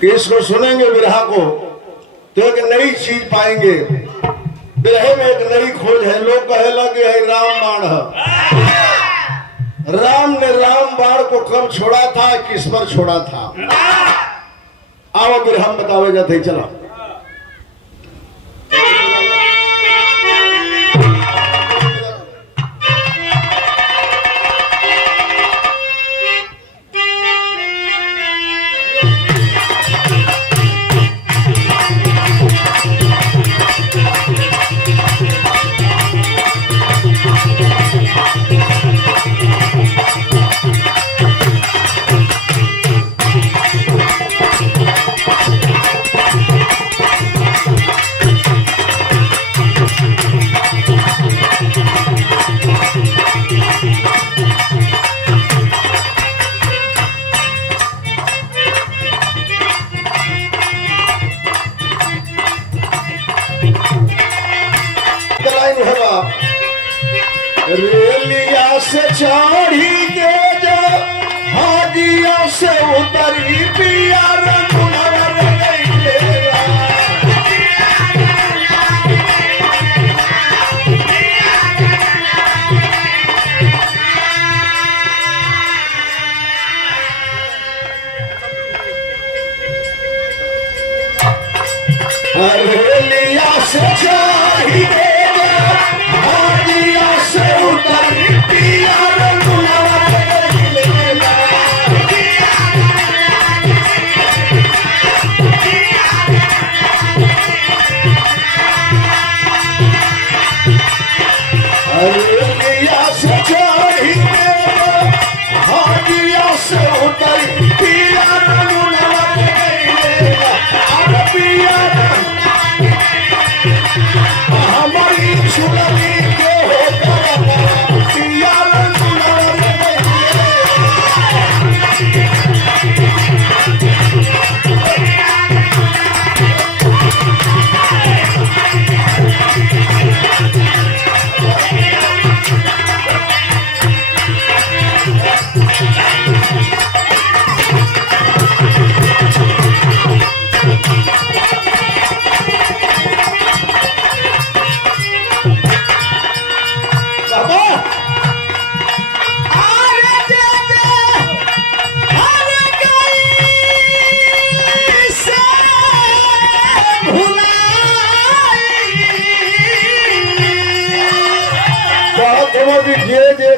कि इसको सुनेंगे बिरहा को तो एक नई चीज पाएंगे। बिरहे में एक नई खोज है। लोग कहे लगे है राम बाण है। राम ने राम बाण को कब छोड़ा था, किस पर छोड़ा था? आओ बिरहा बतावे जाते चला। रेलिया से चढ़ी के जो हाजिया से उतरी पिया रघुनवर गइलेगा। रेलिया से चढ़ी के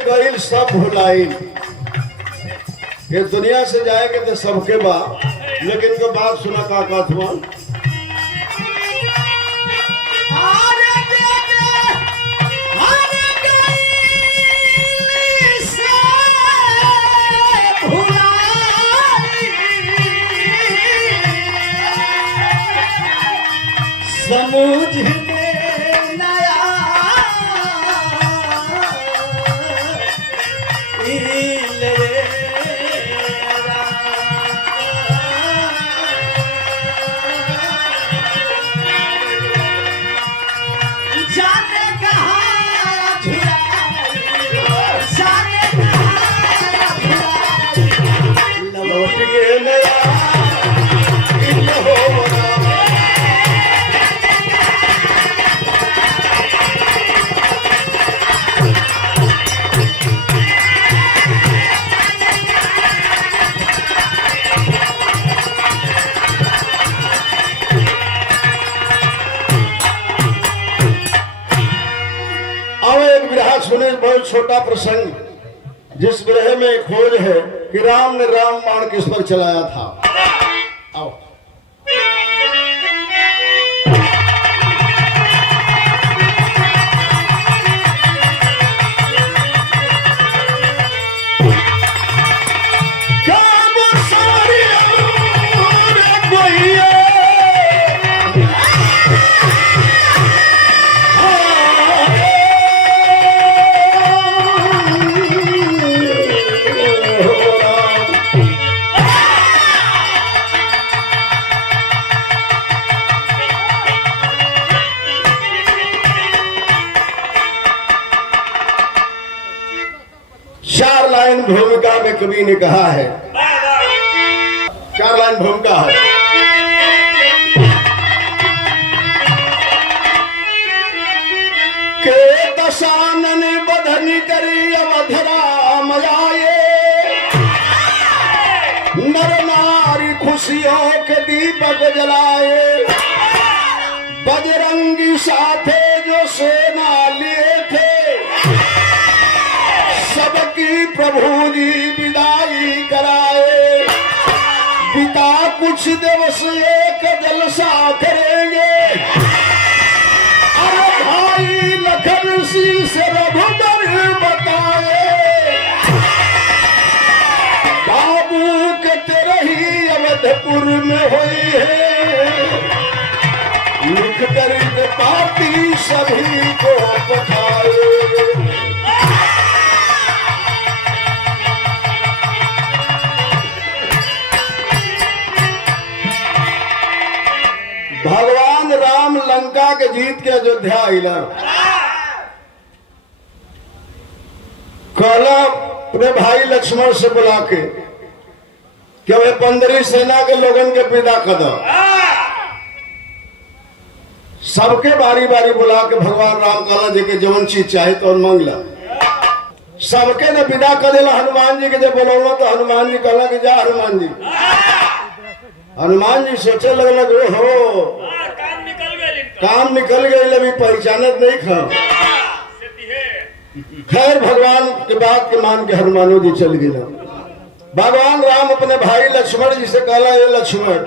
गईल सब भुलाई। ये दुनिया से जाएंगे तो सबके बाप, लेकिन को बात सुना का कथवन समझ सुने। बहुत छोटा प्रसंग जिस बिरहे में एक खोज है कि राम ने राम बाण किस पर चलाया था। आओ भूमिका में कवि ने कहा है, 4 लाइन भूमिका है। दशानन बधन करी अवध राम आए, नर नारी खुशियों के दीपक जलाए, बजरंगी साथे जो सेना लिए थे, सबकी प्रभु जी विदाई कराए। पिता कुछ दिवस एक जलसा करेंगे, अरे भाई लखन सिंह से रघुबर बताए, बाबू के तेरे ही अवधपुर में हुई है, लिख कर पाती सभी को बताए। भगवान राम लंका के जीत के अयोध्या आइला, कहला अपने भाई लक्ष्मण से बुला के कि वे 15 सेना के लोगन के विदा कर दो। सबके बारी बारी बुला के भगवान राम कहला जी के जवन चीज चाहे तो मांगला। सबके ने विदा कर दिला। हनुमान जी के जब बोलौला तो हनुमान जी कहला कि जा हनुमान जी। हनुमान जी सोचे लगल हो काम निकल गए, अभी पहचानत नहीं खा। खैर भगवान के बात के मान के हनुमानो जी चल गए। भगवान राम अपने भाई लक्ष्मण जी से कहला, ये लक्ष्मण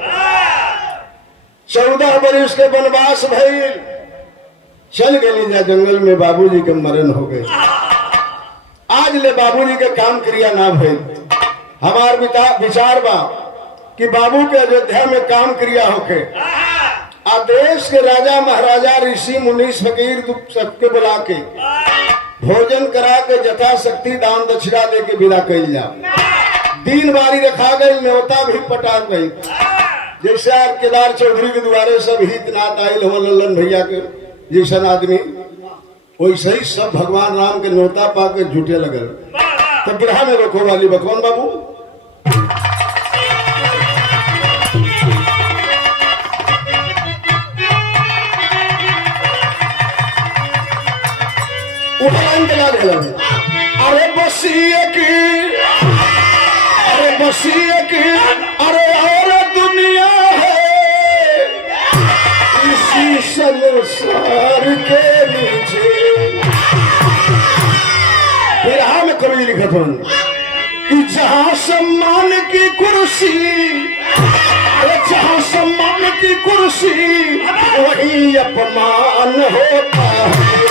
14 वर्ष के वनवास भइल, चल गए जा जंगल में, बाबूजी के मरण हो गए। आज ले बाबूजी के काम क्रिया ना भइल। हमार विचार बा कि बाबू के अयोध्या में काम क्रिया होके आदेश के राजा महाराजा ऋषि मुनि फकीर सबके बुला के भोजन करा के यथाशक्ति दान दक्षिणा दे के विदा कइल जा। दिन बारी रखा गई, न्योता भी पटा गई। जैसे आप केदार चौधरी के द्वारे सब हितनाथ आयल हो लल्लन भैया के जैसन आदमी, वैसे ही सब भगवान राम के न्योता पा के जुटे लगल। तो बिरहा में रोको वाली बकौन बाबू अरे बसिए की, अरे बसिए की, अरे और दुनिया है इसी संसार के नीचे। बिरहा में कवि लिखत हूं कि जहां सम्मान की कुर्सी, अरे जहां सम्मान की कुर्सी वही अपमान होता है।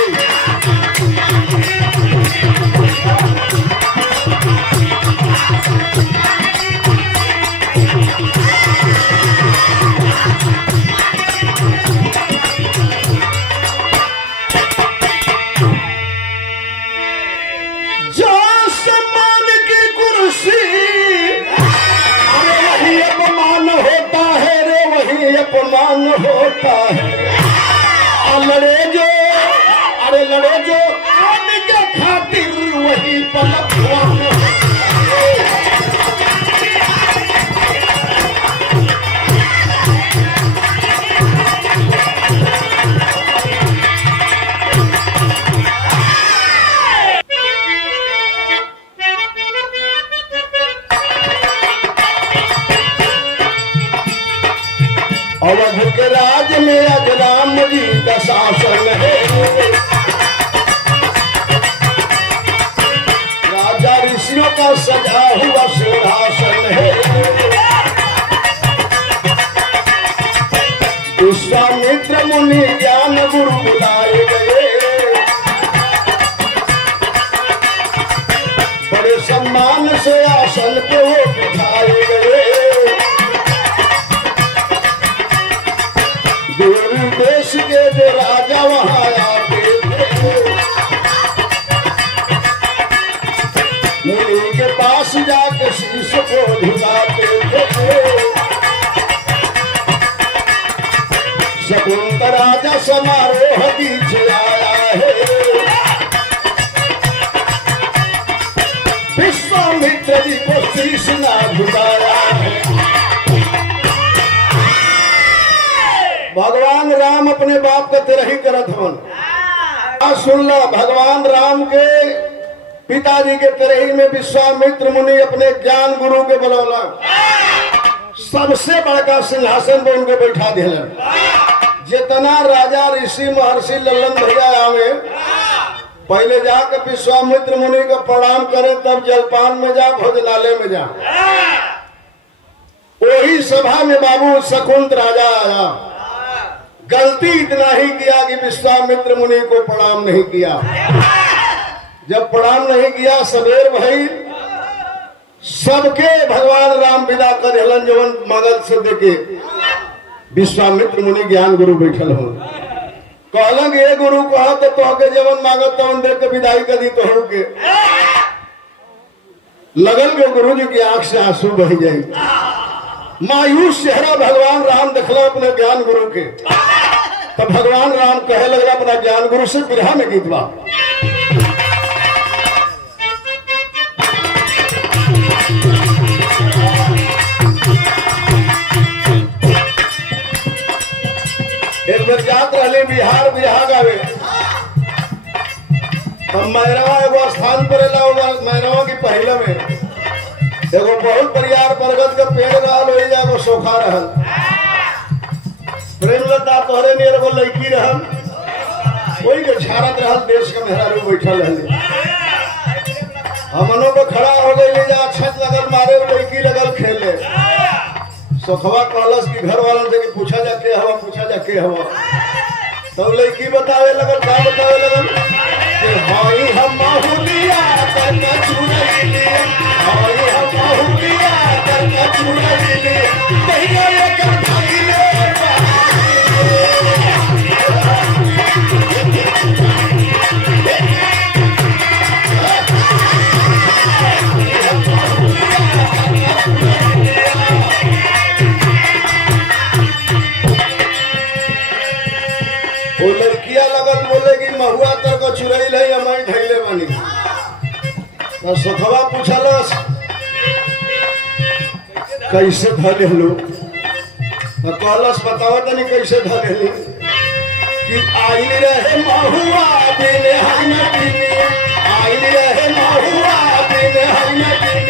अपमान होता है। लड़े जो, अरे लड़े जो आने के खातिर वही पलक अवध के राज में अब राम जी का शासन है। राजा ऋषियों का सजा हुआ सिंहासन है। विश्वामित्र मुनि ज्ञान गुरु बुलाए गए, बड़े सम्मान से आसन पे वो बिठाए गए। देश के जो राजा वहां आते थे, मुनि के पास जाके शीश को झुकाते थे। शकुंत राजा समारोह बीच आया है। विश्वामित्र जी को शीश ना झुकाया है। भगवान राम अपने बाप का तेरा ही करत हवन। आज सुन लो, भगवान राम के पिताजी के तरही में विश्वामित्र मुनि अपने ज्ञान गुरु के बुलौला, सबसे बड़का सिंहासन में उनके बैठा दिलन। जितना राजा ऋषि महर्षि लल्लन भैया आवे, पहले जाकर विश्वामित्र मुनि को प्रणाम करें, तब जलपान में जा, भोजनालय में जा। वही सभा में बाबू शकुंत राजा आया। गलती इतना ही किया कि विश्वामित्र मुनि को प्रणाम नहीं किया। जब प्रणाम नहीं किया, सवेर भाई सबके भगवान राम विदा कर हलन, जवन मगल से देखे विश्वामित्र मुनि ज्ञान गुरु बैठल हो। कहलन ये गुरु कहा तो तोहके जवन मांगत तवन देख के विदाई कर दी तो के लगल के गुरु जी की आंख से आंसू बह जाए। मायूस चेहरा भगवान राम देखला अपने ज्ञान गुरु के। तो भगवान राम कहे लगला अपना ज्ञान गुरु से, बिरहा में गीत बा। एक बार जात रहे बिहार बिहार गावे, तब मैरवा एगो स्थान पर मैरवा की पहले में एगो बहुत परियार बरगद का पेड़ रहल, वही जागो सोखा रहल। प्रेमलता तोहरे नियर एगो लड़की रहल, वही के झारत रहल, देश का मेहरारू बैठल रहल। हमनों को खड़ा हो गई, जा छत लगल मारे, लड़की लगल खेले। सोखवा कहलस की घर वालन से पूछा जा के हवा, पूछा जा के हवा। तब लड़की बतावे लगल, क्या बतावे लगल कि हाई हम माहुलिया करना चुराइले, हाई हम माहुलिया करना चुराइले, कहिया ये कर भागीले। वो लड़किया लगल बोले कि महुआ तर को चुराइल है, हमारी ढैले बनी। तो सुखवा पूछलस कैसे धले लो, तो कहलस बताओ तनी कैसे धले लो। कि आइल रहे महुआ बिन हन बिन, आइल रहे महुआ बिन हन बिन,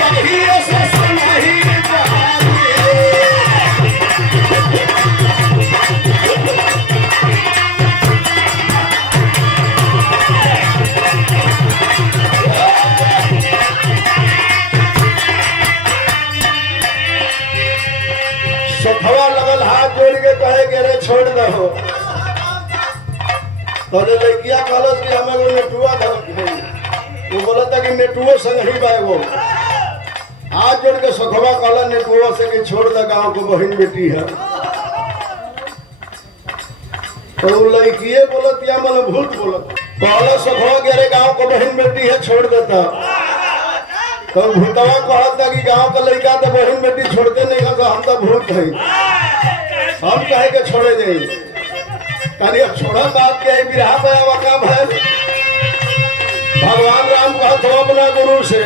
कहिए से सुनहि सोखवा लगल हाथ जोड़ के कहे कि रे छोड़ दो। तो लड़किया कहलस कि हमें नेटुआ धरत, वो बोला था कि नेटुओ संग ही बाएगो। हाथ जोड़ के सोखवा कहला नेटुओ से कि छोड़ दे, गाँव को बहन बेटी है। तो लड़किए बोलत या मन भूत बोलत, कहला सोखवा कि अरे गाँव को बहन बेटी है, छोड़ देता। तो भूतवा कहता कि गांव का लड़का तो बहन बेटी छोड़ते नहीं, कहता हम तो भूत है, हम कहे के छोड़े जाए। कहीं अब छोड़ा बात क्या है, बिरहा पाया वका भय। भगवान राम कहते हो अपना गुरु से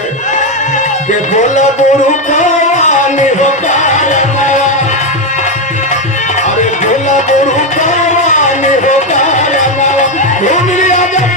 कि बोला गुरु कौन हो कारना, अरे बोला गुरु कौन हो कारना, घूम लिया जब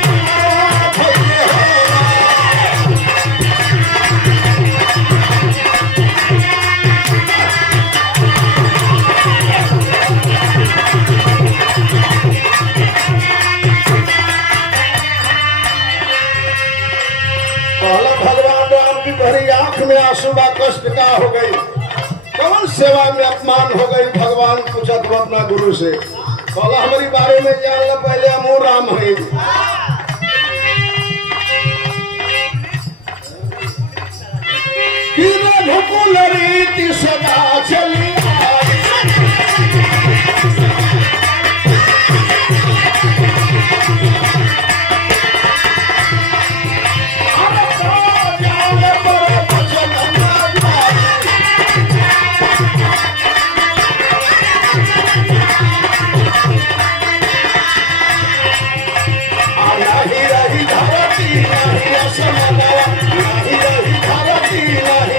भगवान राम की भरी आंख में आंसू बा, कष्ट का हो गई, कौन सेवा में अपमान हो गई। भगवान पूछा तुम अपना गुरु से, कहला हमारी बारे में जान ला, पहले हम राम है। कि रघुकुल रीति सदा चली नहीं रही धरती नहीं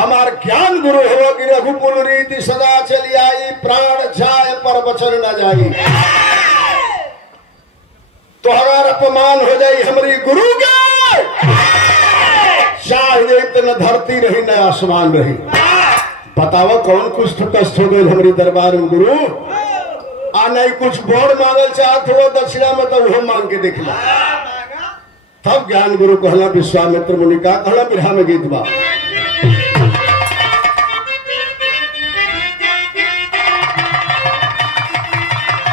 हमार ज्ञान गुरु हो कि रघुकुल रीति सदा चली आई, प्राण जाए पर वचन न जाई। तो अगर अपमान हो जाई हमारी गुरु के, चाहे तो न धरती रही न आसमान रही। बताओ कौन कुछ कष्ट हो गए हमारी दरबार में गुरु? आ नहीं कुछ बोर्ड मांगल चाहत हो दक्षिणा में तो वो मांग के देखला। तब ज्ञान गुरु कहला विश्वामित्र मुनि का कहला बिरहा में गीत बा।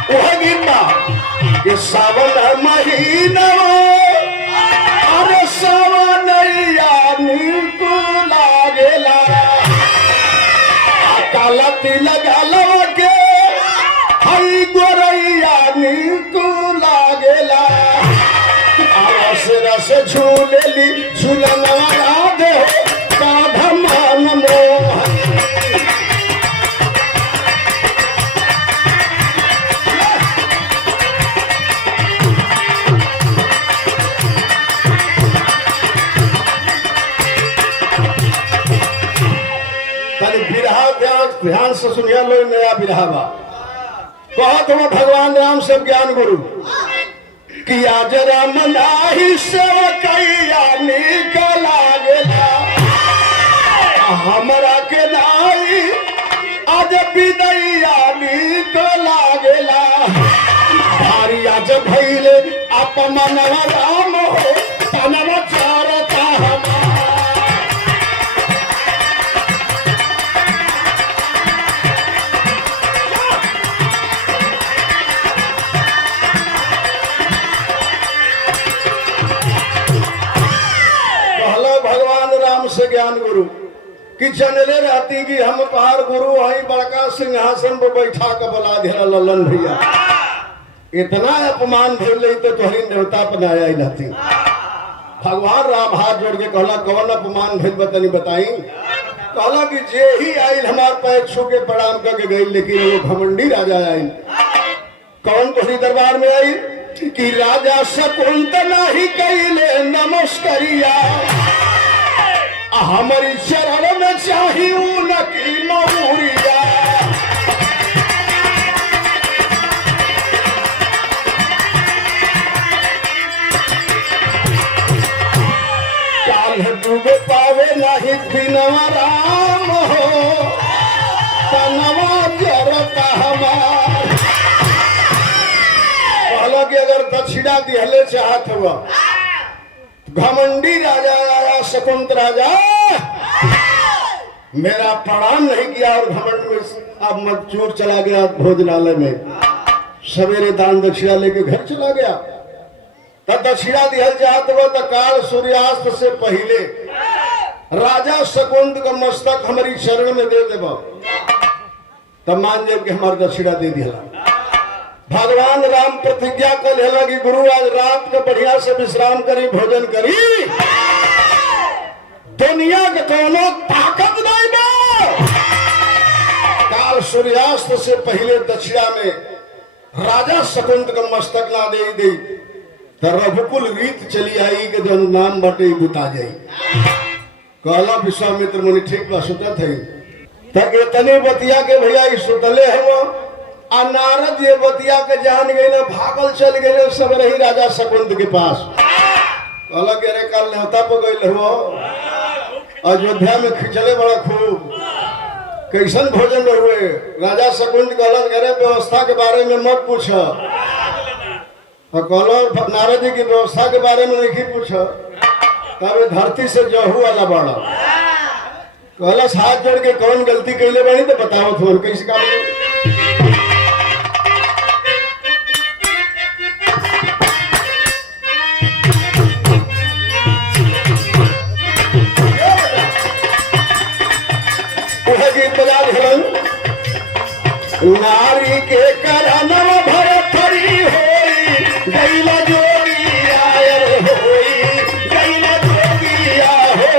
वह गीत बा कि सावन महीना अरे सावनैया नीकु लागेला, काला तिल गलवा के हई गोरैया नीकु लागेला, रस रस झूलेली झूलना दे काधा मान मोहन। ध्यान से सुनिए लो, नया बिरहा बा। बहुत हुआ भगवान राम से ज्ञान गुरु कि आज राम नाही सेवकैया निकला गेला, हमरा के नाई आज विदैया निकला गेला, भारी आज भइले अपमन राम हो तनव चारता हमार। से ज्ञान गुरु कि जनले रहती कि हम पहाड़ गुरु हई बड़का सिंहासन पर बैठा के बुला दिया ललन भैया, इतना अपमान भइल तो तोहरी देवता बनाया ही रहती। भगवान राम हाथ जोड़ के कहला कौन अपमान भइल बतनी बताई। कहला कि जे ही आइल हमार पैर छू के प्रणाम करके गई, लेकिन वो घमंडी राजा आइल। कौन तोहरी दरबार में आई कि राजा शकुंत नहीं कैले नमस्करिया, हमारी शरण में चाहिए उनकी मऊरिया। काल डूबे पावे नहीं बिनवा राम हो तनवा जरता हमार। कहला कि अगर दक्षिणा दिहले चाहत हुआ, घमंडी राजा आया शकुंत राजा मेरा प्रणाम नहीं किया और घमंड में अब मजदूर चला गया भोजनालय में, सवेरे दान दक्षिणा लेके घर चला गया। तब दक्षिणा दिहल जात हुआ तो काल सूर्यास्त से पहले राजा शकुंत का मस्तक हमारी शरण में दे देबा, तब मान जाए कि हमारी दक्षिणा दे दिया। भगवान राम प्रतिज्ञा कर लेला कि गुरु आज रात को बढ़िया से विश्राम करी, भोजन करी, दुनिया के कोनो ताकत नहीं बा। काल सूर्यास्त से पहले दक्षिणा में राजा शकुंत का मस्तक ना दे दी तो रघुकुल रीत चली आई कि जो नाम बटे बुता जाई। कहला विश्वामित्र मुनि ठीक बा सुतत है तक इतने बतिया के भैया सुतले है वो आ नारद ये बतिया के जान गए भागल चल गए सब रही राजा शकुंत के पास। कहला कि अरे कल न्योता पर गए हो अयोध्या में खिंचले बड़ा खूब, कैसन भोजन हुए। राजा शकुंत कहलन अरे व्यवस्था के बारे में मत पूछ, कहलो नारद जी की व्यवस्था के बारे में नहीं पूछ, तब धरती से जहू वाला बड़ा। कहला हाथ जोड़ के कौन गलती कैले बनी तो बताओ थोड़ा कैसे काम। नारी के करनव भर थरी होई गैला जोगी आयर होई गैला जोगिया हो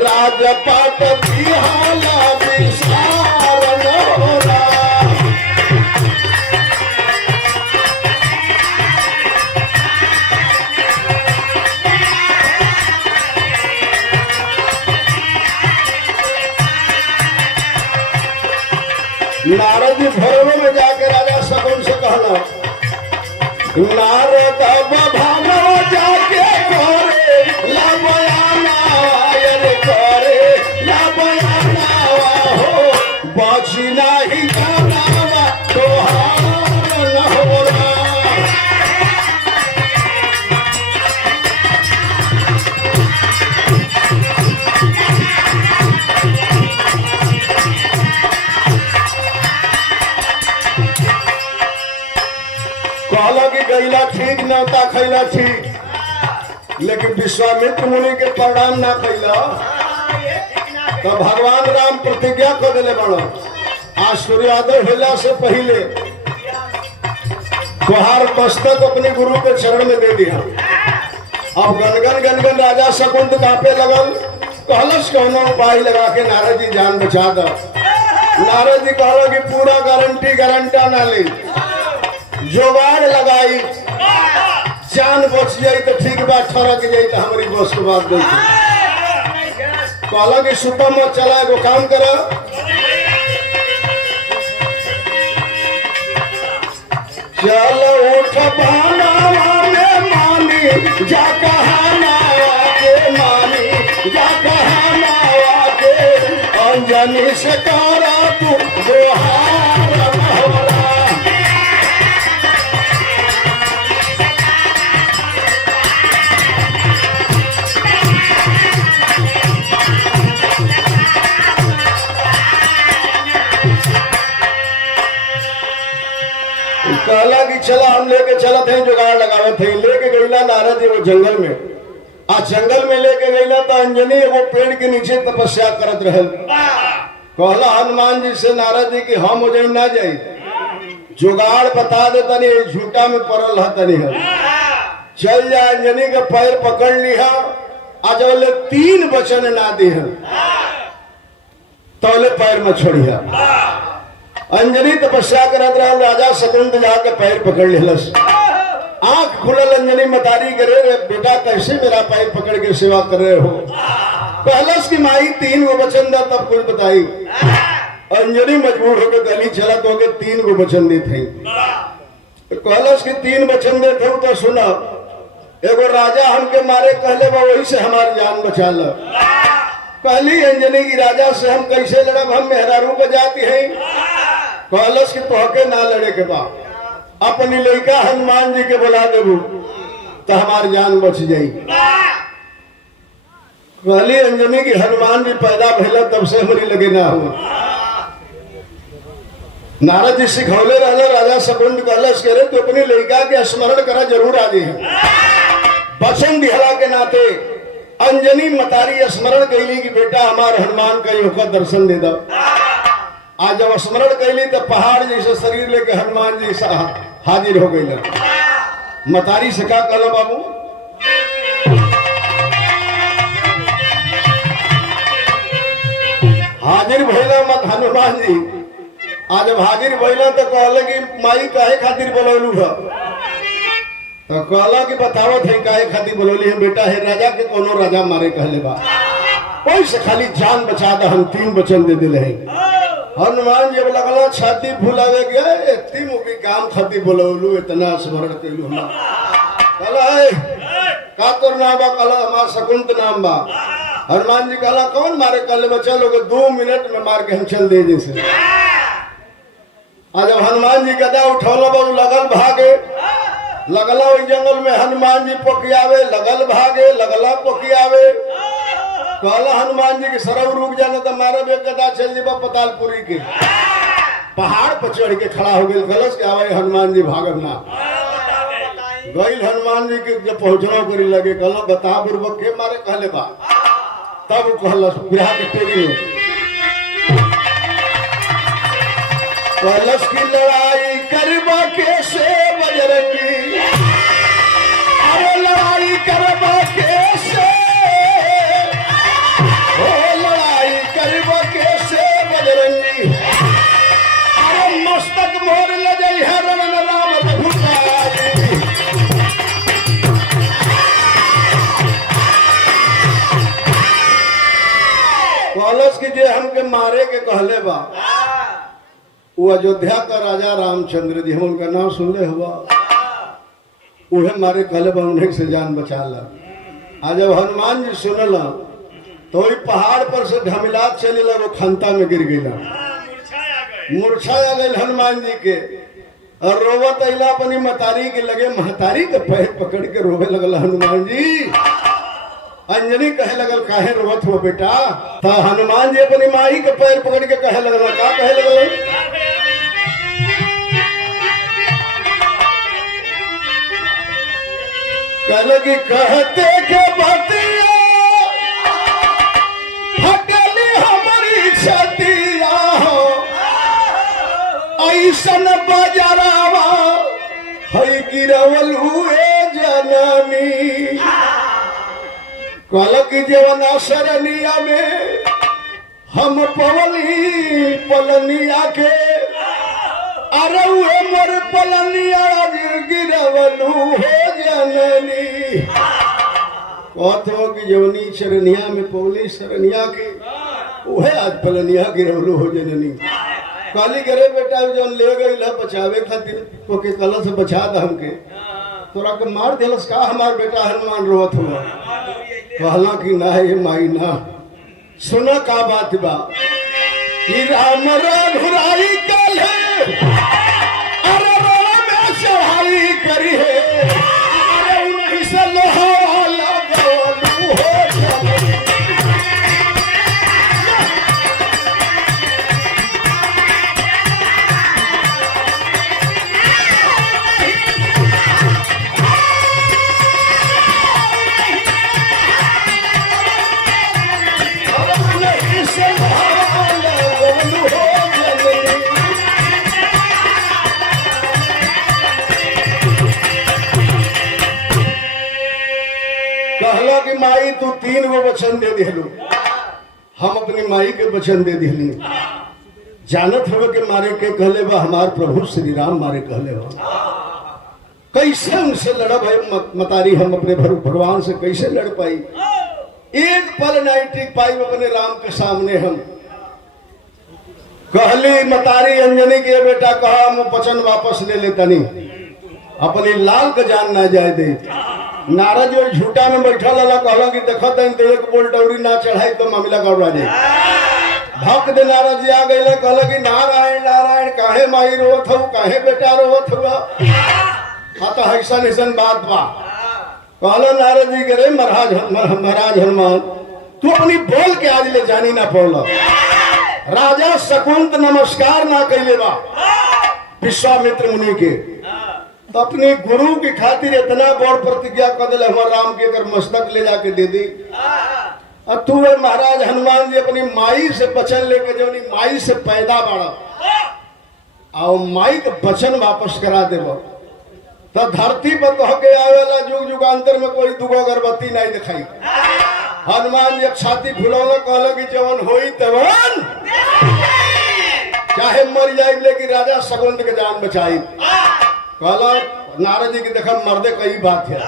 राजपाट बिहाला विसार नोरा। नारद जी भोरवे में जाके राजा शकुन से कहला, नारद भागव जाके करे ला बयाना, अरे करे ला बयाना हो, बाजी नहीं जाना तोहार न होला। कहला कि गैला ठीक न्योता खैला ठीक, लेकिन विश्वामित्र मुनि के प्रणाम ना कैला तो भगवान राम प्रतिज्ञा कर दिले बड़ो, आज सूर्योदय होला से पहले तुहार मस्तक अपने गुरु के चरण में दे दिया। अब गनगन गनगन राजा शकुंत कांपे लगल, कहलस कौनो उपाय लगा के नारद जी जान बचा दो। नारद जी कहलो कि पूरा गारंटी गारंटा ना ले, जुगाड़ लगाई, जान बच जाई तो ठीक बात, ठरक जाई तो हमारी बस के बात देखी। कहला कि सुबह में चला एगो काम कर, चल उठ बहनावा में मानी जा कहानावा के, मानी जा कहानावा के, अंजनी से करा तू गोहार महला। कहला कि चला हम लेके चलत हैं, जुगाड़ लगावत हैं। लेके गईला नारद जी वो जंगल में, आज जंगल में लेके गईला तो अंजनी वो पेड़ के नीचे तपस्या करत रहल। कहला हनुमान जी से नारद जी कि हम हो जाई ना जाई, जुगाड़ बता दे तनी, झूठा में पड़ल है तनी है, चल जा अंजनी के पैर पकड़ लिहा, आज बोले 3 वचन ना दी है तौले पैर में छोड़िया। अंजनी तपस्या करत रहा, राजा शकुंत जाके पैर पकड़ लेलस, आंख खुलल, अंजनी मतारी करे रे बेटा कैसे मेरा पैर पकड़ के सेवा कर रहे हो। कहलस की माई 3 गो वचन दा, तब कुछ बताई। अंजनी मजबूर होकर गली चला तो 3 गो वचन दे थे। कहलस की 3 वचन दे थे तो सुना, एगो राजा हमके मारे कहले बा, वही से हमारी जान बचा लो। पहली अंजनी की राजा से हम कैसे लड़ब, हम मेहरारू को जाती है। कहलस कि तोहके ना लड़े के बाद अपनी लड़का हनुमान जी के बुला देबू तो हमारी जान बच जाई। कहली अंजनी की हनुमान जी पैदा भैला तब से हमारी लगे ना हो। नारद जी सिखौले रहले, राजा शकुंत कहलस के रे तू अपनी लड़का के स्मरण करा जरूर आ जी। वचन दिहला के नाते अंजनी मतारी स्मरण कैली कि बेटा हमार हनुमान का होकर दर्शन दे दो। आज जब स्मरण कैली तो पहाड़ जैसे शरीर लेके हनुमान जी हाजिर हो गई। मतारी से क्या कहलो बाबू, हाजिर भैला मत हनुमान जी। आज जब हाजिर भैला तो कहले कि माई काहे खातिर बोलौलू है, तो कहला कि बतावत है काहे खातिर बोलौली है बेटा, है राजा के कोनो राजा मारे कहले बा, कोई से खाली जान बचा दा, हम 3 वचन दे दिले हैं। हनुमान जब लगला छाती फुलावे गया, इतनी मुकी काम खातिर बोलौलू, इतना स्मरण कैलू हम। कहला है का तोर नाम बा, कहला हमार शकुंत नाम बा। हनुमान जी कहला कौन मारे कहले बच्चा लोग 2 मिनट में मार के हम चल दे जैसे। आज जब हनुमान जी गदा उठौला बा, लगल भागे, लगला वही जंगल में हनुमान जी पोकियावे, लगल भागे, लगला पोकियावे। कहला हनुमान जी के सरव रुक जाने तो मारे बे गदा चल जीबा पतालपुरी के पहाड़ पर चढ़ के खड़ा हो गए। गलस के आवे हनुमान जी भागब ना गई। हनुमान जी के जब पहुंचना करी लगे, कहला बता बुर्बक के मारे कहले बा, तब कहला बिहार के टेरी कहलस की लड़ाई करबा के से बजरंगी, अरे लड़ाई करबा के से, हो लड़ाई करबा के से बजरंगी, अरे मस्तक मोर ले जाई है रमन राम रघुराई। कहलस की जे हमके मारे के कहले बा, वो अयोध्या का राजा रामचंद्र जी, हम उनका नाम सुन ले हुआ, उहे मारे कहले उन्हें से जान बचा ला। आज जब हनुमान जी सुनल तो वही पहाड़ पर से ढमिलात चले लगे, खंता में गिर गई, मूर्छा आ गई हनुमान जी के, और रोवत अला अपनी मतारी के लगे, महतारी के पैर पकड़ के रोवे लगल हनुमान जी। अंजनी कहे लगल काहे रोवत हो बेटा? तो हनुमान जी अपनी माई के पैर पकड़ के कहे लगल, का कहे लगल? कहले कि कहते के बतिया हटली हमारी छतिया हो, ऐसन बजरावा है गिरवलू ए जननी। कहल कि जवना शरणिया में हम पवली पलनिया के, अरे वे मोर पलनिया गिरवलू हो जननी। कहते कि जवनी शरणिया में पवली शरणिया के, वह आज पलनिया गिरवलू हो जननी। काली करे बेटा जो ले गई बचावे खातिर, तो के कल से बचा द हमके, तोरा के मार दिलस का हमार बेटा हनुमान रोवत हुआ। कहला कि ना ये माई ना, सुना का बात बा कि राम रघुराई कल है, अरे रोना में चढ़ाई करी है, अरे नहीं से लोहा लगलू हो जननी। कहला कि माई तू 3 गो वचन दे दिलू, हम अपनी माई के वचन दे दिली। जानत हो के मारे के कहले बा हमार प्रभु श्री राम मारे कहले हो, कैसे उनसे लड़ब है मतारी? हम अपने भगवान से कैसे लड़ पाई? एक पल नहीं टिक पाई अपने राम के सामने। हम कहली मतारी अंजनी के बेटा कहा हम वचन वापस ले लेतनी, अपनी लाल का जान ना जाए दे। नारद जो झूठा में बैठा लला कहला कि देखत तो एक बोल्ट और ना चढ़ाई तो मामला गड़बड़ा जाए। भक्त दे नारद जी आ गए, कहला कि नारायण नारायण काहे माई रोवत हो, काहे बेटा रोवत हुआ? तो ऐसन ऐसन बात बा। कहला नारद जी करे महाराज हनुमान तू अपनी बोल के आज ले जानी ना पौला। राजा शकुंत नमस्कार ना कैले बा विश्वामित्र मुनि के, तो अपने गुरु की खातिर इतना बड़ प्रतिज्ञा कर दिल हमारे राम के कर मस्तक ले जाके दे दी। अब तू महाराज हनुमान जी अपनी माई से वचन लेके जो माई से पैदा बाड़ा और माई का वचन वापस करा देव, तो धरती पर कह के आवेला जुग जुगांतर में कोई दुगो अगरबत्ती नहीं दिखाई। हनुमान जी छाती फुलौला कहलो कि जवन होई तवन चाहे मर जाए लेकिन राजा शकुंत के जान बचाई। कहला नारद जी की देखा मर्दे कई बात है।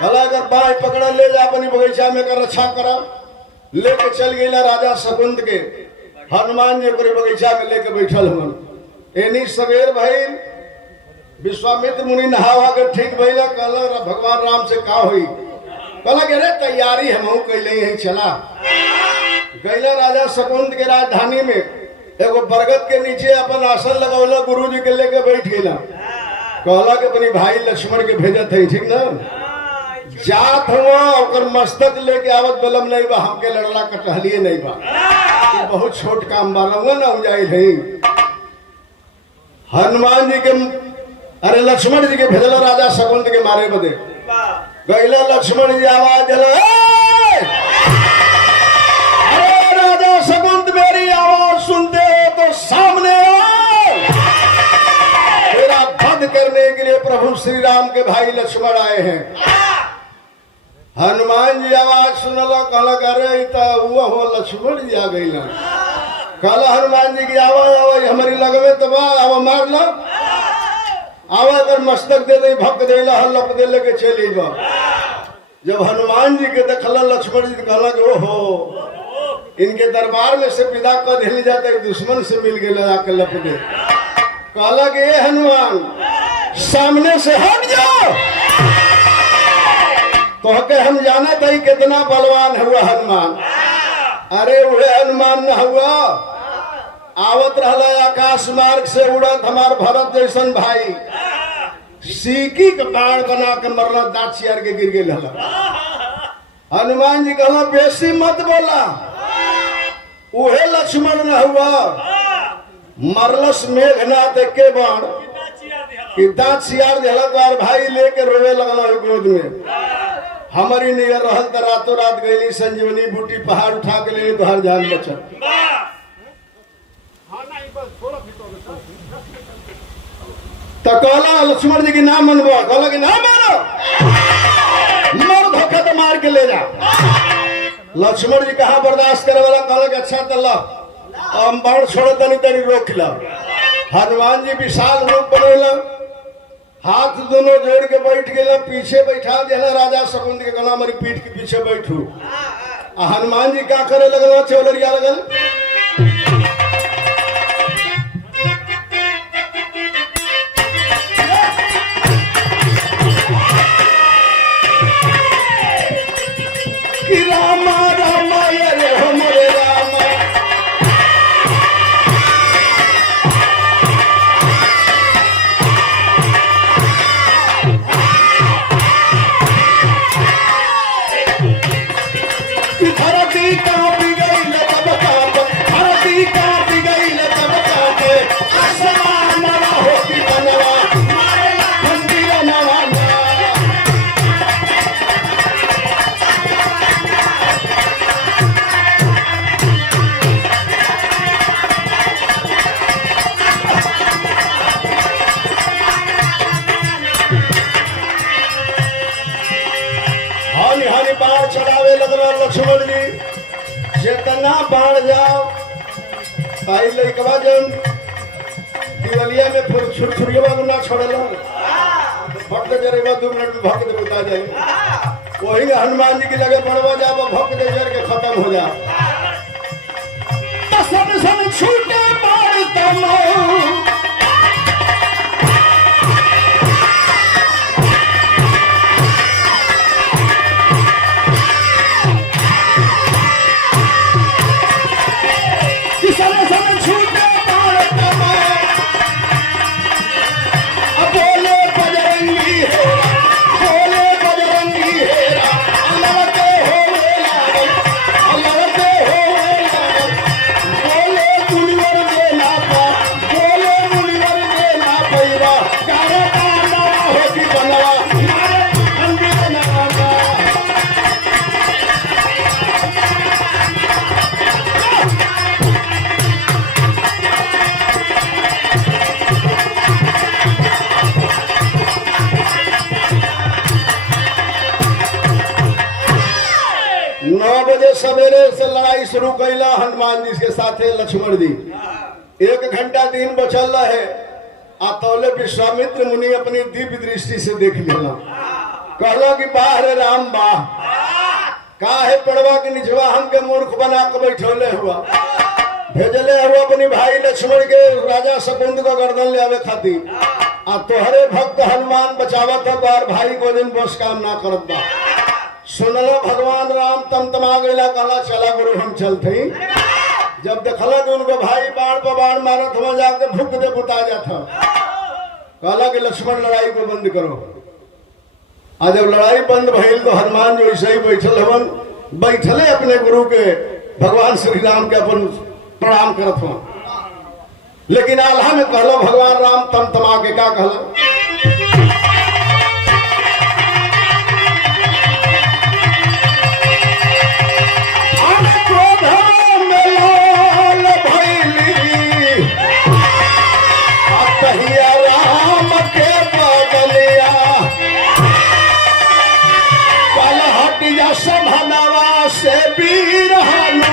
कहला अगर बाई पकड़ा ले जा अपनी बगीचा में कर रक्षा करा, लेके चल गई राजा शकुंत के। हनुमान जी अपनी बगीचा में लेके बैठल हन। एनी सवेर भाई विश्वामित्र मुनि नहावा के ठीक भइला। कहला भगवान राम से का हुई? कहला कि अरे तैयारी हम कैले यही चला। गैला राजा शकुंत के राजधानी में एगो बरगद के नीचे अपन आसन लगौला, गुरु जी के लेके बैठ गया। कहला कि अपनी भाई लक्ष्मण के भेजत है, ठीक ना? जात हुआ और मस्तक लेके आवत बलम नहीं बा, हमके लड़ला कटहलिए नहीं बा, ये बहुत छोट काम बा, रंगा ना हो जाए नहीं। हनुमान जी के अरे लक्ष्मण जी के भेजला राजा शकुंत के मारे बदे। गैला लक्ष्मण जी आवाज दिला, अरे राजा शकुंत मेरी आवाज सुनते हो तो सामने आओ, मेरा वध करने के लिए प्रभु श्री राम के भाई लक्ष्मण आए हैं। हनुमान जी आवाज सुनला, कहला अरे वो हो लक्ष्मण जी आ गई। कहला हनुमान जी की आवाज हमारी लगवे तो आवा मार लो, आवा अगर मस्तक दे दे भक्त देला हल्लप दे लेके चली बा। जब हनुमान जी के देखला लक्ष्मण जी कहला कि ओहो इनके दरबार में से विदा कर दिल जाता है, दुश्मन से मिल गए जाकर लपटे। कहला कि ये हनुमान सामने से हट जाओ, तो के हम जाना था कितना बलवान हुआ हनुमान। अरे वह हनुमान न हुआ, आवत रहा आकाश मार्ग से उड़त हमार भरत जैसन भाई, सीकी के बाण बना के मरला, दांत चियार के गिर गए। हनुमान जी कहला बेसी मत बोला, उहे लक्ष्मण न हुआ, मरलस मेघनाथ के बाण कि दांत चियार दिला, तो भाई लेके रोवे लगला गोद में। हमारी नियर रहल तो रातों रात गई संजीवनी बूटी पहाड़ उठा के ले तो हर जान बचा। तो कहला लक्ष्मण जी की नाम मनवा, कहला कि ना मानो, मर धोखा तो मार के ले जा। लक्ष्मण जी कहा बर्दाश्त करे वाला, कहला कि अच्छा तल्ला हम बाण छोड़ो तनी तनी रोक ला। हनुमान जी विशाल रूप बनेला, हाथ दोनों जोड़ के बैठ गए, पीछे बैठा दिया राजा शकुंद के, कहना हमारी पीठ के पीछे बैठू। हनुमान जी क्या करे लगल, चौलरिया लगल। रामा रामा रे हमरे रामा, धरती कांपी गई तब कांप, धरती कांपी गई तब कांप, आसमान नवा होती बनवा, मारेला मंदिर नवा। हानि हानि बाढ़ चढ़ावे लगल लक्ष्मण जी, जितना बाढ़ जाओ ताई लइकवा जन दिवलिया में छुरछुरिया ना छोड़ल, भक्त जरेबा 2 मिनट में भक्त बुता जाए। वही हनुमान जी की लगे पड़वा जाओ, भक्त जर के खत्म हो जाओ। सन सन छूटे बाढ़ तमो, सवेरे से लड़ाई शुरू कैला हनुमान जी के साथे लक्ष्मण जी। 1 घंटा दिन बचल रहे, तौले विश्वामित्र मुनि अपनी दिव्य दृष्टि से देख लेला, कहला कि बाहर राम बाह, का है पड़वा के निचवा हमके मूर्ख बना के बैठौले हुआ, भेजले हुआ अपनी भाई लक्ष्मण के राजा शकुंद को गर्दन ले आवे खातिर, तोहरे भक्त हनुमान बचावत है, बार भाई को दिन बस काम ना करत बा। सुनला भगवान राम तमतमा गईला, कहला चला गुरु हम चलते। जब देखला कि उनको भाई बाण पर बाण मारत हुआ, जाके भूख दे बुता जाता, कहला कि लक्ष्मण लड़ाई को बंद करो। आज जब लड़ाई बंद भइल तो हनुमान जी वैसे ही बैठल हवन, बैठले अपने गुरु के भगवान श्री राम के अपन प्रणाम करत हुआ। लेकिन आल्हा में कहला भगवान राम तमतमा के का कहला, सभनवा से वीर हनुमान,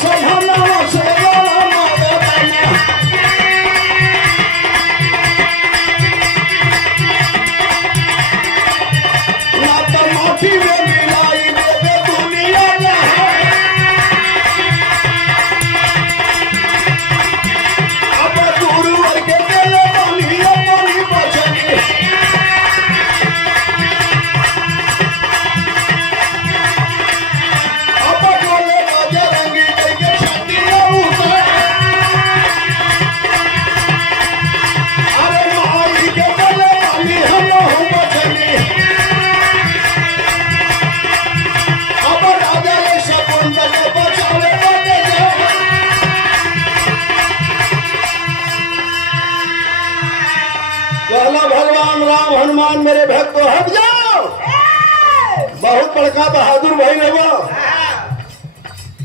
सभनवा से कहला भगवान राम हनुमान मेरे भक्त को हट जाओ, बहुत बड़का बहादुर भाई है वो,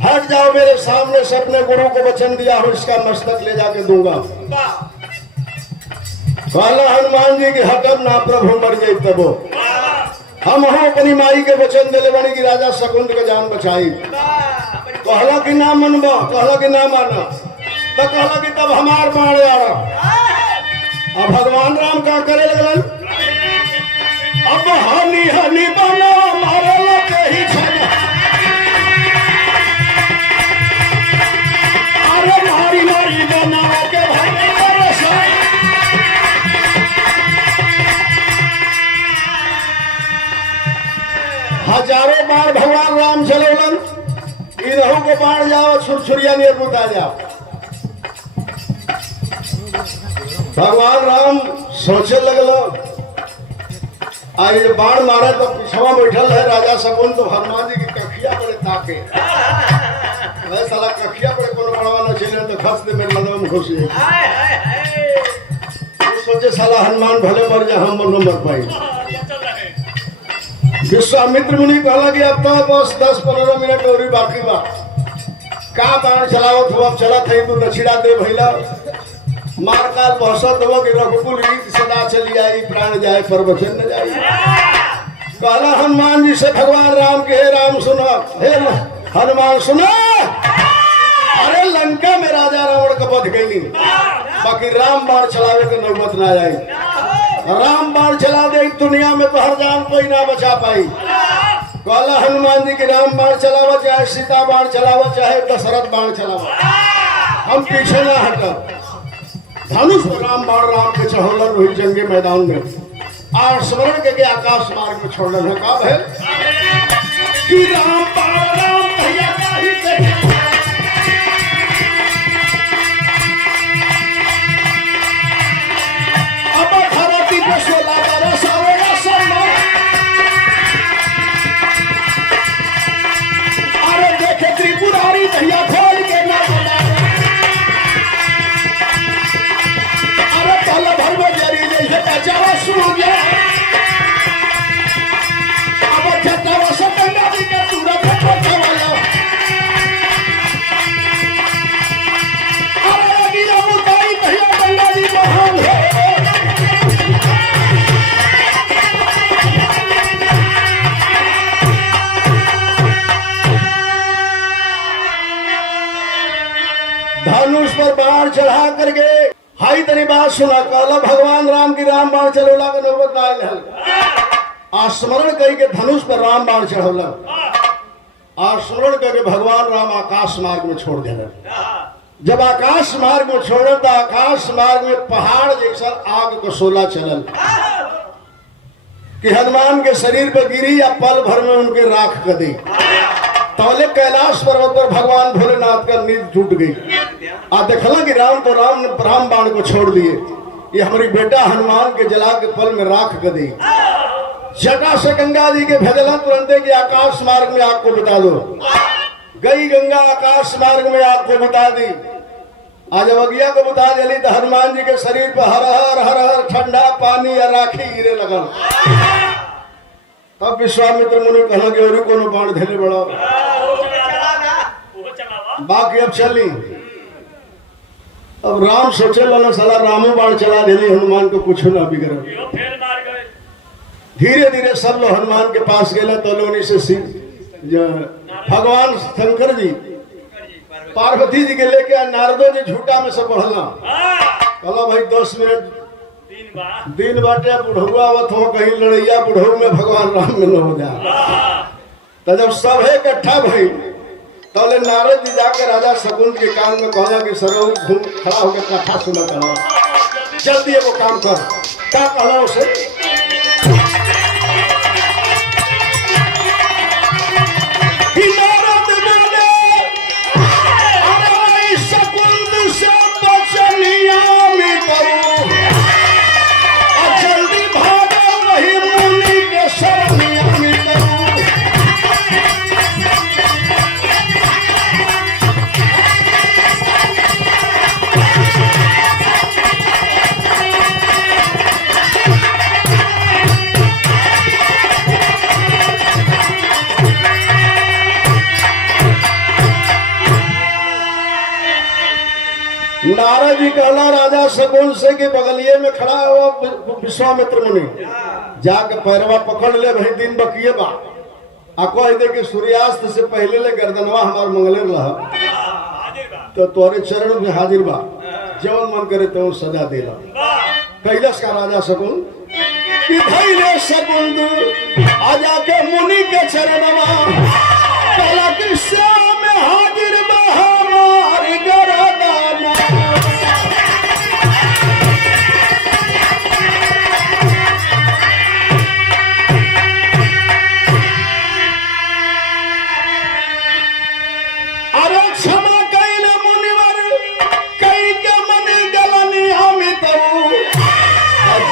हट जाओ मेरे सामने से। अपने गुरु को वचन दिया हो इसका मस्तक ले जाके दूंगा। कहला हनुमान जी की हटब ना प्रभु मर गई तबो, हम अपनी माई के वचन दिले बनी कि राजा शकुंत के जान बचाई। कहला कि ना मनबा, कहला कि ना माना, तो कहला कि तब हमार बाण आड़ा। अब भगवान राम का करे लगलन, अब हनी हनी बना मारल के ही छना, अरे मारी मारी बना के भाई परेशान। हजारों बार भगवान राम चलेलन, इनहू को बाण जाओ छुरछुरिया निर्मुत आ जाओ। भगवान राम सोचे लगलो, आज बाण मारे तो पिछवा बैठल है राजा शकुन, तो हनुमान जी की कखिया पड़े ताके, मैं साला कखिया पड़े कोनो बड़वा न चले तो खस दे मेरे लदवा में घुस जाए। सोचे साला हनुमान भले मर जा हम न मर पाई। विश्वामित्र मुनि कहला कि अब तो बस 10-15 मिनट और बाकी बा, का बाण चलावत हो, अब चलत है तू दक्षिणा दे भैला, मार काल बहसत हो कि रघुकुल रीत सदा चली आई, प्राण जाए पर वचन न जाए। कहला हनुमान जी से भगवान राम के, हे राम सुनो, हे हनुमान सुनो, अरे लंका में राजा रावण का वध गई, बाकी राम बाण चलावे के नौबत ना आई। राम बाण चला दे दुनिया में तो हर जान कोई ना बचा पाई। कहला हनुमान जी की राम बाण चलावा चाहे सीता बाण चलावा चाहे दशरथ बाण चलावा, हम पीछे ना हटब। धनुष राम बाण राम के चढ़ौलन रोहित जंगी मैदान में, और स्मरण के आकाश मार्ग में छोड़लन है। का है कि राम बाण राम भैया का ही देखे, अब धरती पे सोला बरस आवेगा सोना, अरे देखे त्रिपुरारी भैया खोल के ना बोला, अरे पल भर में जरी जैसे बचावा सुन गया, अब जटावा से गंगा जी के तुरंत पहुंचे वाला, अरे गिरा मुदाई भैया गंगा जी महान है। धनुष पर बाण चढ़ा करके हाई तरी बात सुना। कहला भगवान राम की राम बाण चढ़ौला के नौबत आयल है। स्मरण करके धनुष पर राम बाण चढ़ौला, स्मरण करके भगवान राम आकाश मार्ग में छोड़ दिया। जब आकाश मार्ग में छोड़े तो आकाश मार्ग में पहाड़ जैसा आग को सोला चलल कि हनुमान के शरीर पर गिरी या पल भर में उनके राख कर दी। तौले कैलाश पर्वत पर भगवान भोलेनाथ का नींद टूट गई। देखला कि राम तो राम बाण को छोड़ दिए, ये हमारी बेटा हनुमान के जला के पल में राख कर दी। जटा से गंगा जी के भेजला तुरंत कि आकाश मार्ग में आग को बुता दो। गई गंगा आकाश मार्ग में आग को बुता दी। आज अवगिया को बुता जली तो हनुमान जी के शरीर पर हर हर हर हर ठंडा पानी या राखी गिरे लगल। तब विश्वामित्र मुनि कहला कि और कोनो बाण धेले बड़ा बाकी अब चली। अब राम सोचे वाला साला रामो बाण चला देने हनुमान को कुछ ना बिगड़। धीरे धीरे सब लोग हनुमान के पास गए तो लोनी से भगवान शंकर जी पार्वती जी के लेके नारदो जी झूठा में से बढ़ला। कहला भाई 10 मिनट दिन बाटे बुढ़ौआ आवत हो कहीं लड़ैया बुढ़ऊ में भगवान राम में न हो जाए। तो जब सब है इकट्ठा भाई तौले नारद जी जाके राजा शकुंत के कान में कहला कि सरो घूम खड़ा होकर कथा सुना कहा जल्दी वो काम कर। क्या कहला उसे नारद जी कहला राजा शकुन से कि बगलिए में खड़ा हुआ विश्वामित्र मुनि जाके पैरवा पकड़ ले भाई दिन बकिए बा आ कह दे कि सूर्यास्त से पहले ले गर्दनवा हमार मंगले रहा तो तोरे चरण में हाजिर बा जवन मन करे तो सजा देला कैलाश का राजा शकुन कि धैर्य शकुन आजा के मुनि के चरणवा कहला कि श्याम हाजिर बा हमार गर्दनवा।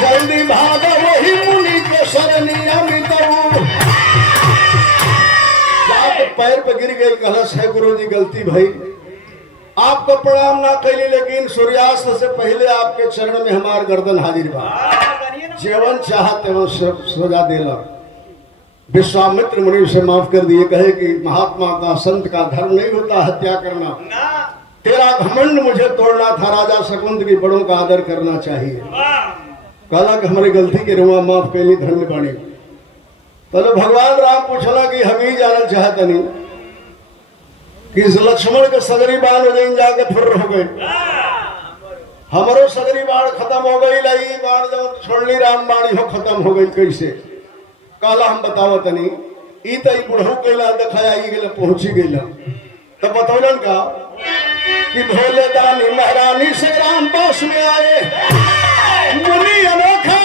जल्दी भागो वही मुनि के शरणी पैर पे गिर गई कलश है गुरु जी गलती भाई आपको प्रणाम ना कैली लेकिन सूर्यास्त से पहले आपके चरण में हमार गर्दन हाजिर बा जीवन चाहते वो सजा देला। विश्वामित्र मुनि से माफ कर दिए कहे कि महात्मा का संत का धर्म नहीं होता हत्या करना तेरा घमंड मुझे तोड़ना था राजा शकुंत की बड़ों का आदर करना चाहिए। कहला कि हमारी गलती के रुआ माफ कैली धन्य बाणी। तो भगवान राम पूछला कि हम ही जानना चाहते नहीं कि इस लक्ष्मण के सगरी बाण हो जाइन जाके फिर हो गए हमारो सगरी बाण खत्म हो गई लाई बाण जब छोड़ली राम बाणी हो खत्म हो गई कैसे। कहला हम बताओ तनी ई तो बुढ़ऊ कैला दिखाया गेला पहुंची गईला तो बतौलन का कि भोले दानी महारानी से राम पास में आए मुनि अनोखा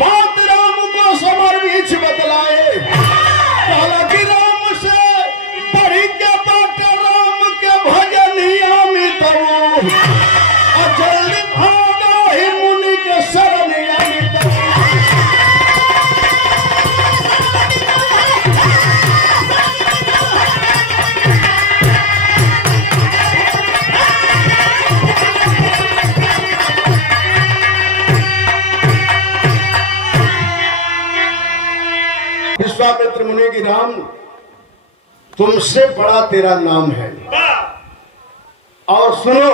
बात राम को समर बीच बतलाए। कहला कि राम से बढ़ी के बाट राम के भजनिया में तबू अचल भागा ही मुनि के शरणिया में तबू। विश्वामित्र मुनि की राम तुमसे बड़ा तेरा नाम है और सुनो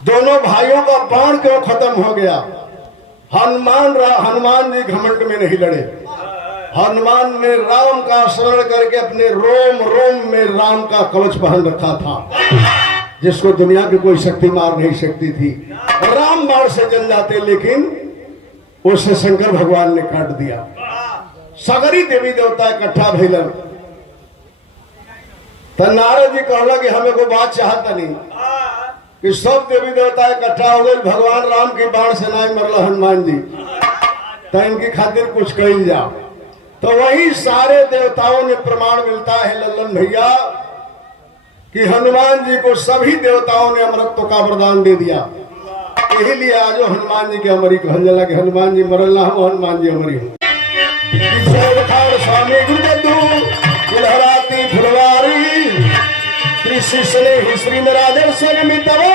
दोनों भाइयों का बाण क्यों खत्म हो गया। हनुमान जी घमंड में नहीं लड़े। हनुमान ने राम का स्मरण करके अपने रोम रोम में राम का कवच पहन रखा था जिसको दुनिया की कोई शक्ति मार नहीं सकती थी। राम बाण से जल जाते लेकिन उसे शंकर भगवान ने काट दिया। सगरी देवी देवता इकट्ठा भइलन तो नारद जी कहला कि हमें को बात चाहता नहीं कि सब देवी देवता इकट्ठा हो गए भगवान राम की बाण से नहीं मरला हनुमान जी तो इनकी खातिर कुछ कही जाओ। तो वही सारे देवताओं ने प्रमाण मिलता है लल्लन भैया कि हनुमान जी को सभी देवताओं ने अमरत्व का वरदान दे दिया। यही लिए आज हनुमान जी के अमरी कहल जाला कि हनुमान जी मरल ना हो हनुमान जी अमरी हो। स्वामी गुरुदू फुलहराती फुलवारी कृषि श्री राजन संग मितवा